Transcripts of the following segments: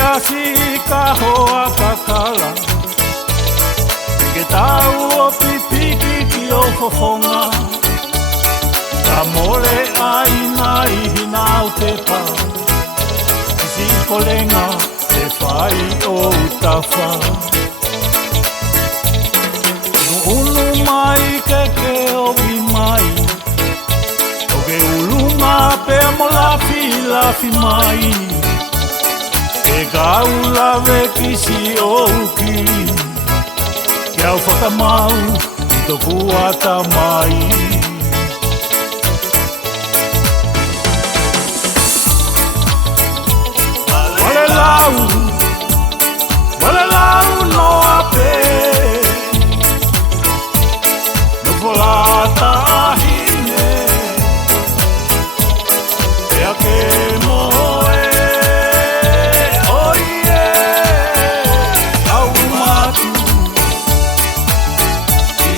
asi ka hoa kakala ke tau o pipiki ki o hohonga ka mole ai nai hina o te pa si kolenga te whai o utafa ulu mai ke o mai o ke ulunga pe mo lafi mai e gaula ve kisi o ki ke au whakamau i to kuata mai Wale lau no ape no volata ahine e a ke moe oie au matu i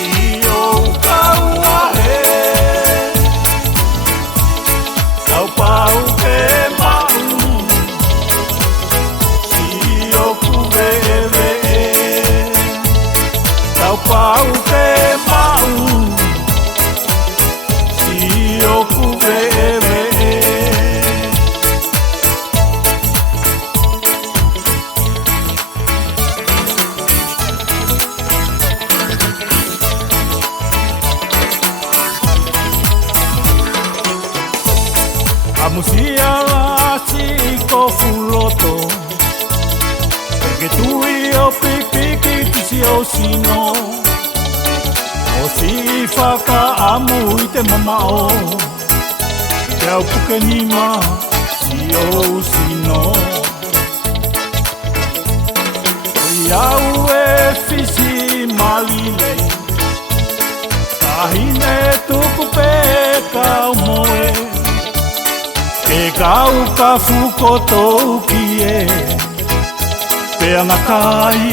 o kauahe kau pau ke pau ke mau si o kuveve a musia la si ko fuloto que tu i o pipiki si o sino o si whaka amu i te mamao te au pukenima si o sino o iau e fisi malile kahine tuku pe kau moe ke kau ka fukotou ki e pe anakai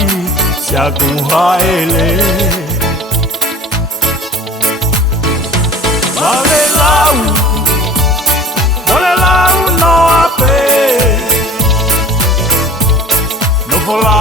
sia kuhaele Wale lau no ape no vola